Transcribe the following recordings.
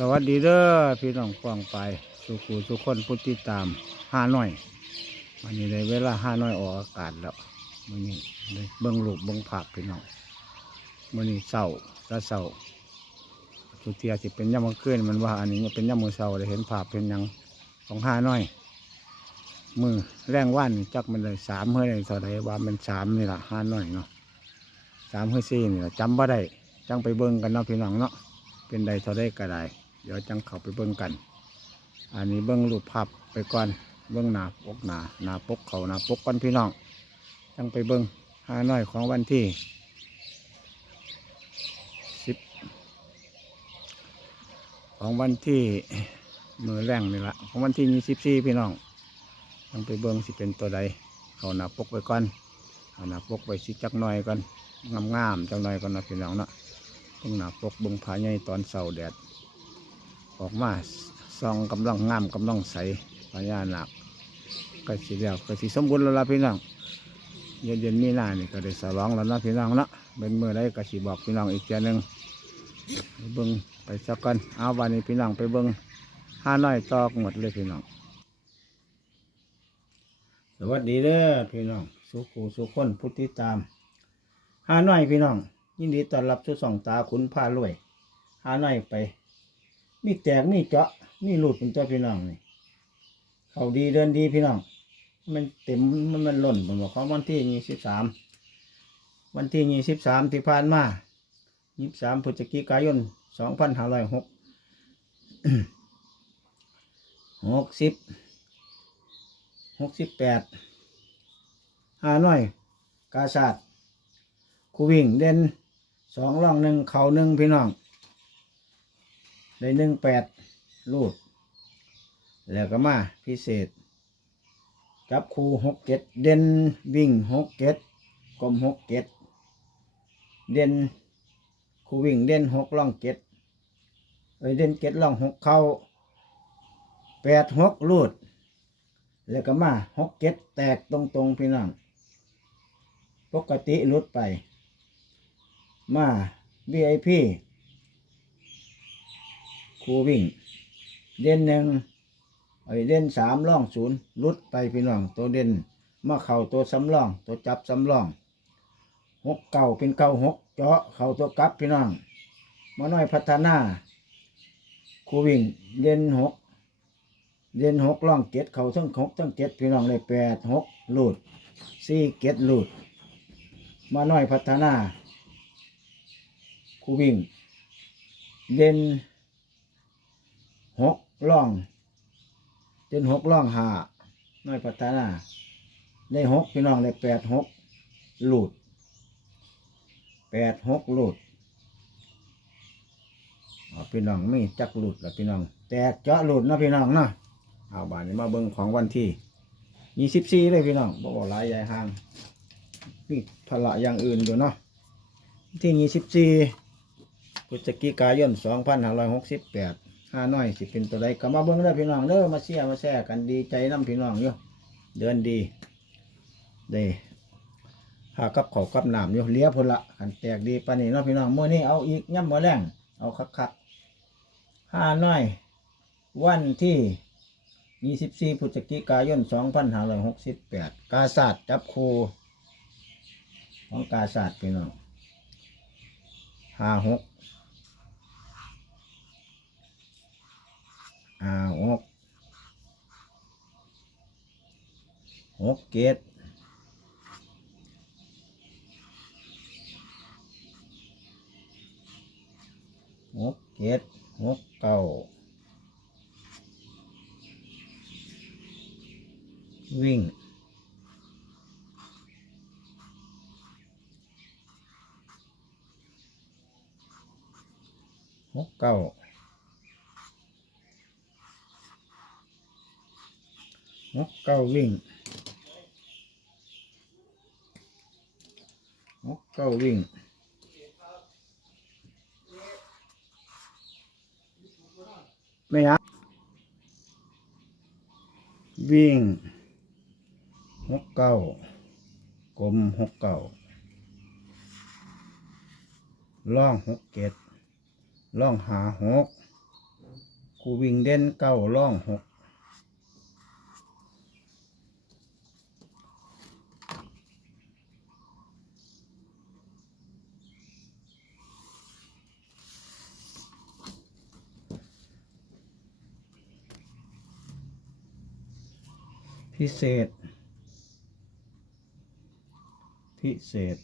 สวัสดีเด้อพี่น้องฟังไปสุขูสุขคนผู้ติตามห้าน้อยวันนี้ได้เวลาห้าน้อยออกอากาศแล้วมันนี้เลยเบิ้งลูกเบิ้งผักพี่น้องมันนี้เศร้าแลเศร้าทุเทียสิเป็นย่ำมังคืนมันว่าอันนี้เป็นย่ำมือเศร้าได้เห็นภาพเป็นยังของห้าน้อย มือแรงว่านจักมันเลยสามเฮ้ยเท่าไรว่ามันสามนี่ละห้าน้อยเนาะสามเฮ้ยสี่นี่ละจำบ่ได้จังไปเบิ้งกันเนาะพี่น้องเนาะเป็นใดเท่าได้ก็ได้ ดี๋ยวจังเข้าไปเบิ่งกัน อันนี้เบิ่งรูปภาพไปก่อน เบิ่งหนาปกหนาหนาปกเขาหนาปกกันพี่น้อง จังไปเบิ่งหาน้อยของวันที่สิบของวันที่มือแรงนี่ละของวันที่ยี่สิบสี่พี่น้องจังไปเบิ่งสิเป็นตัวใดเขาหนาปกไปก่อนเอาหนาปกไปสิจักหน่อยก่อนงามๆจังหน่อยก่อนนะพี่น้องเนาะเบิ่งหนาปกเบิ่งผาใหญ่ตอนเสาแดด ออกมาซองกำลังงามกำลังใสพญานาคก็สิแล้วก็สิสมบูรณ์แล้วล่ะพี่น้องเย็นเย็นนี่หน้านี่ก็ได้สลองแล้วเนาะพี่น้องเนาะเป็นเมื่อไรก็สิบอกพี่น้องอีกเจ้าหนึ่งเบิ่งไปสักกันเอาวันนี้พี่น้องไปเบิ่งห้าน้อยตอกหมดเลยพี่น้อง สวัสดีเด้อพี่น้อง สุขูสุขคนผู้ติตามห้าน้อยพี่น้อง ยินดีต้อนรับสู่สองตาขุนพารวยหาน่อยไป มีแตกมีเจาะมีหลุดเป็นตัวพี่น้องนี่เขาดีเดินดีพี่น้อง มันเต็มมันมันหล่นผมบอกเขาวันที่ยี่สิบสามวันที่ยี่สิบสามที่ผ่านมายี่สิบสามพฤศจิกายนสองพันห้าร้อยหกหกสิบหกสิบแปดห้าน่อย กาศาสตร์คูวิ่งเด่นสองร่องหนึ่งเข่าหนึ่งพี่น้อง ได้หนึ่งแปดลูด แล้วก็มาพิเศษกับคูหกเก็ดเด่นวิ่งหกเก็ดกลมหกเก็ดเด่นคูวิ่งเด่นหกร่องเก็ดเอ้ยเด่นเก็ดร่องหกเข่าแปดหกลูด แล้วก็มาหกเก็ดแตกตรงๆพี่น้องปกติลุดไป มา VIP ครูวิ่ง เด่นหนึ่งไอ้เด่นสามล่องศูนย์ลุดไปพี่น้อง ตัวเด่นมาเข่าตัวสำรอง ตัวจับสำรองหกเก่าเป็นเก่าหกเจาะเข่าตัวกลับพี่น้องมาน้อยพัฒนาครูวิ่งเด่นหกเด่นหกล่องเจ็ดเข่าทั้งหกทั้งเจ็ดพี่น้องเลยแปดหกลูดสี่เจ็ดลูดมาน้อยพัฒนาครูวิ่งเด่น หกล่องเด่นหกล่องหาน้อยพัฒนาได้หกพี่น้องได้แปดหกหลุดแปดหกหลุดเอพี่น้องไม่จักหลุดแล้วพี่น้อง แตกเจาะหลุดนะพี่น้องเนาะเอาบานนี้มาเบิ่งของวันที่ยี่สิบสี่เลยพี่น้องบอกหลายใหญ่ห่างนี่ทละอย่างอื่นดูเนาะที่ยี่สิบสี่พฤศจิกายนสองพันห้าร้อยหกสิบแปด ห้าน้อยสิเป็นตัวใดก็มาเบิ้งเด้อพี่น้องเด้อมาเชียมาแซ่กันดีใจน้ำพี่น้องอยู่เดินดีเด้หากับเขากับน้ำอยู่เลี้ยพนละขันแตกดีปานนี้เนาะพี่น้องเมื่อนี้เอาอีกย่ำมาแรงเอาคักคักห้าน้อย วันที่ยี่สิบสี่พฤศจิกายนสองพันห้าร้อยหกสิบแปดกาศาสตร์จับครูของกาศาสตร์พี่น้องห้าหก ห้าหกหกเกตหกเกตหกเก้าวิ่ง หกเก้า หกเก้าวิ่งหกเก้าวิ่งไม่ยักวิ่งหกเก้ากลมหกเก้าล่องหกเจ็ดล่องหาหกคูวิ่งเด่นเก้าร่องหก พิเศษ พิเศษ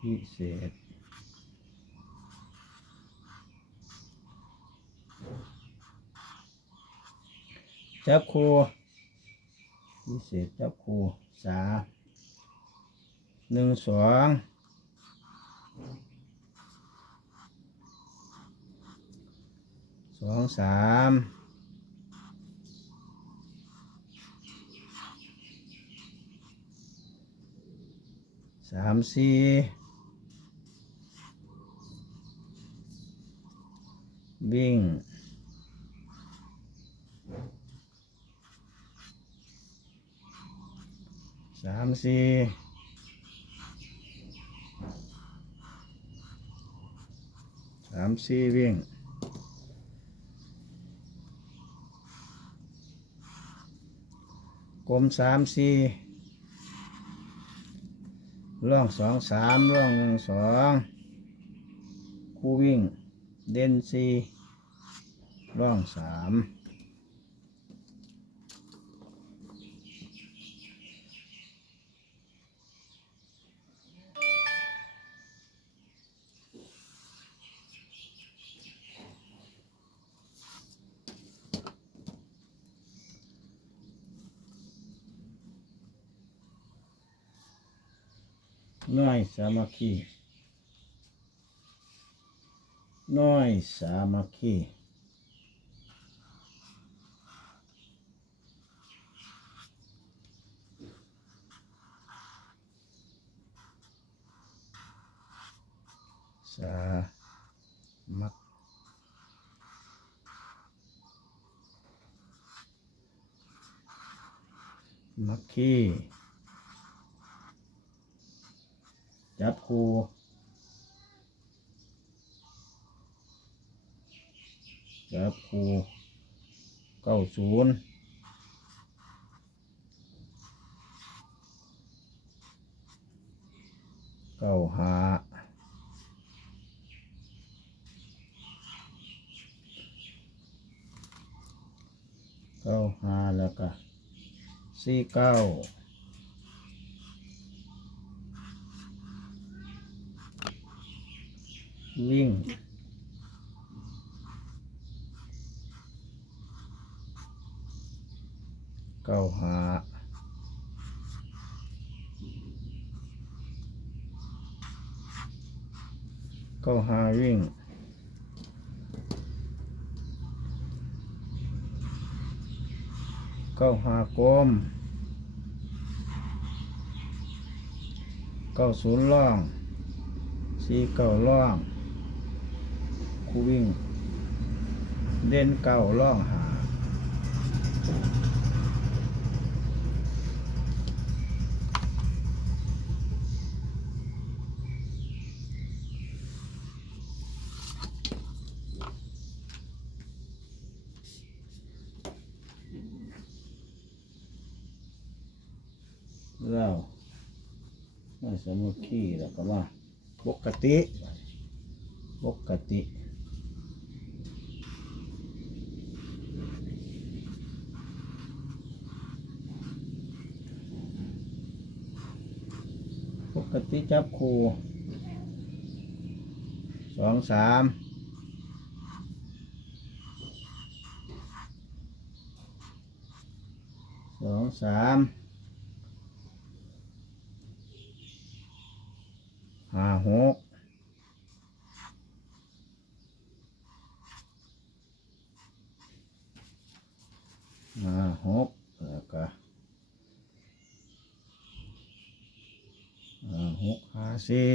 พิเศษ จับครูพิเศษจับครูสามหนึ่งสอง องสามสามสี่วิ่งสามสี่สามสี่วิ่ง กลมสามสี่ล่องสองสามล่องสองคู่วิ่ง เด่นสี่ล่องสาม น้อยสามัคคี น้อยสามัคคี สามัคมัคคี จับคูจับคูเก้าศูนย์เก้าห้าเก้าห้าแล้วก็สี่เก้า วิ่ง เก้าหาเก้าหาวิ่งเก้าหากลมเก้าศูนย์ล่องสี่เก้าล่อง คูวิ่ง เด่นเก้าล่องหาเราไม่สมุขีแล้วก็ว่าปกติ ปกติ ปกติจับคูสองสามสองสามห้าหกห้าหก สี่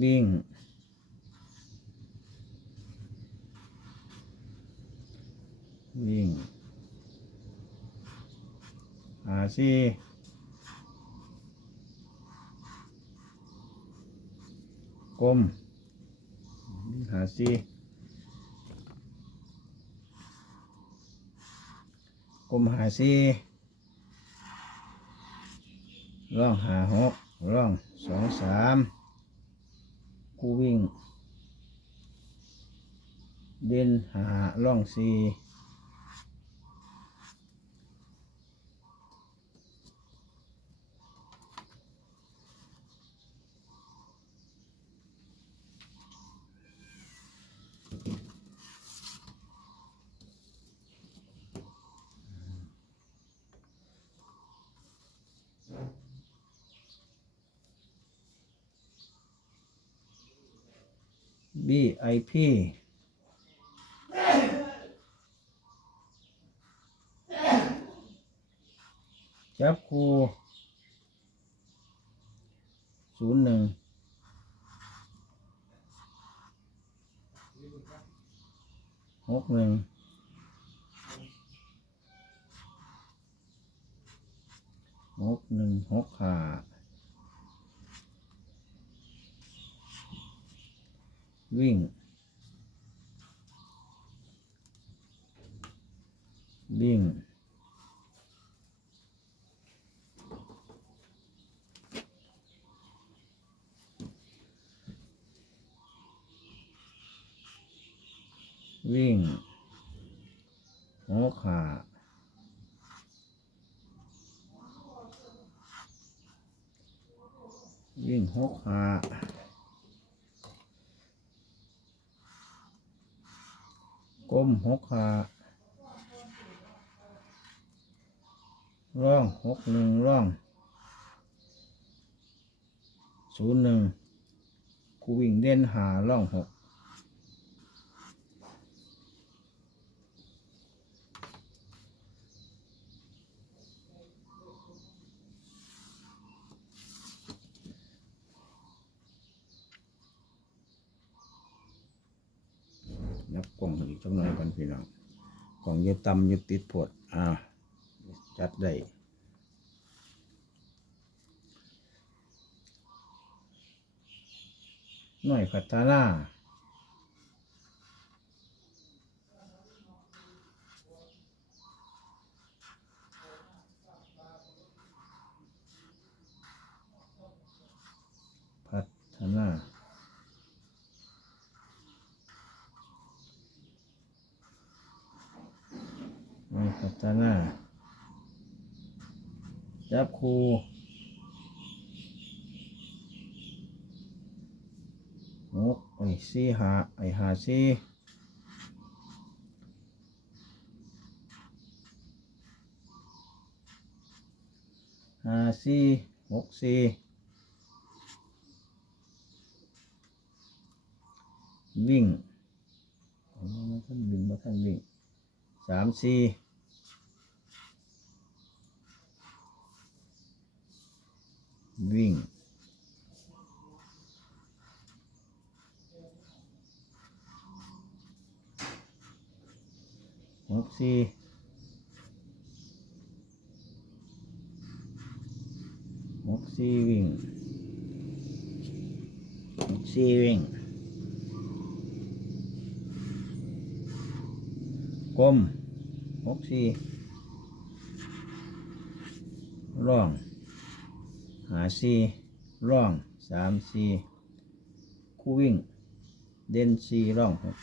วิ่งวิ่งหาสี่กลมหาสี่กลมหาสี่ ร่องหาหกร่องสองสามกูวิ่ง เด่นหาร่องสี่ บีไอพีจับคูศูนย์หนึ่งหกหนึ่งหกหนึ่งหกห้า วิ่ง วิ่ง วิ่งหัวขาวิ่งหกขา ลมหกขาร่องหกหนึ่งร่องศูนย์หนึ่งกูวิ่งเด่นหาร่องหก นั จังหน่อยกันพี่น้องกล่องยึดตำยึดติดผดอ่า จัดได้หน่อยพัฒนาพัฒนา ไม่พัฒนาจับครูหกไอ้สี่หาไอ้หาสี่หาสี่หกสี่วิ่งเอามาท่านวิ่งมาท่านวิ่งสามสี่ วิ่ง หกสี่หกสี่วิ่งหกสี่วิ่งกลมหกสี่ร่อง สี่ร่องสามสี่คู่วิ่ง เด่นสี่ร่องหก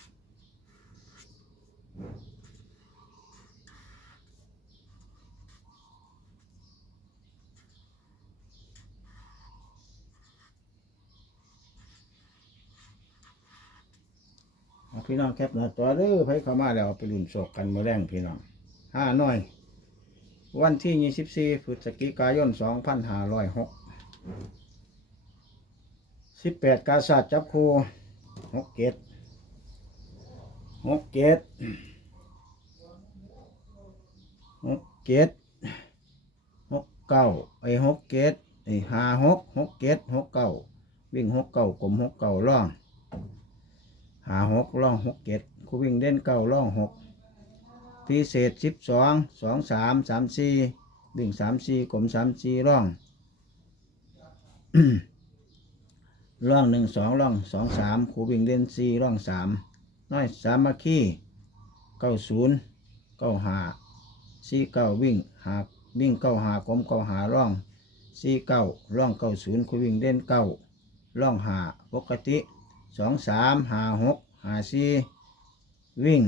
เอาพี่น้องแคปหน้าจอเด้อไผเข้ามาแล้วเอาไปลุ่นโศกกันเมาแรงพี่น้องห้าน้อย วันที่ยี่สิบสี่พฤศจิกายนสองพันห้าร้อยหก สิบแปดกาศาสตร์จับครูหกเกตหกเกตหกเกตหกเก้าไอหกเกตไอห้าหกหกเกตหกเก้าวิ่งหกเก้ากลมหกเก้าล่องหาหกล่องหกเจ็ดคูวิ่งเด่นเก้าล่องหกพิเศษสิบสองสองสามสามสี่วิ่งสามสี่กลมสามสี่ล่อง ร่องหนึ่งสองร่องสองสามครูวิ่งเด่นสี่ร่องสามน้อยสามมาคีเก้าศูนย์เก้าหาสี่เก้าวิ่งหาวิ่งเก้าหากลมเก้าหาร่องสี่เก้าร่องเก้าศูนย์ครูวิ่งเด่นเก้าร่องหาปกติสองสามหาหกหาสี่วิ่ง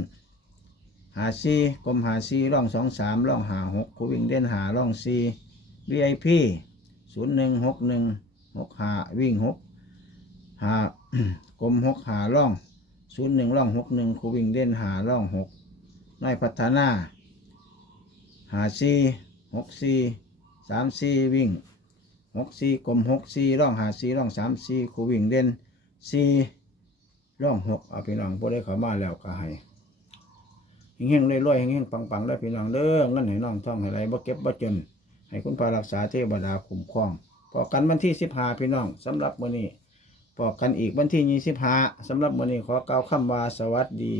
หาซีกลมหาซีร่องสองสามร่องหาหกคูวิ่งเด่นหาร่องซี VIP ศูนย์หนึ่งหกหนึ่ง หกหาวิ่งหกหากลมหกหาร่องศูนย์หนึ่งร่องหกหนึ่งคูวิ่งเด่นหาร่องหกน้อยพัฒนาหาซีหกซีสามซีวิ่งหกซีกลมหกซีร่องหาซีร่องสามซีคูวิ่งเด่นซีร่องหกเอาพี่น้องพวกได้เขามาแล้วก็ให้เฮงๆรวยๆเฮงๆปังๆได้พี่น้องเด้อเงินให้น้องท่องให้ไรบ่เก็บบ่จนให้คุณพารักษาเทวดาคุ้มครอง พอกันวันที่สิบห้าพี่น้องสำหรับมื้อนี้พอกันอีกวันที่ยี่สิบห้าสำหรับมื้อนี้ขอกล่าวคำว่าสวัสดี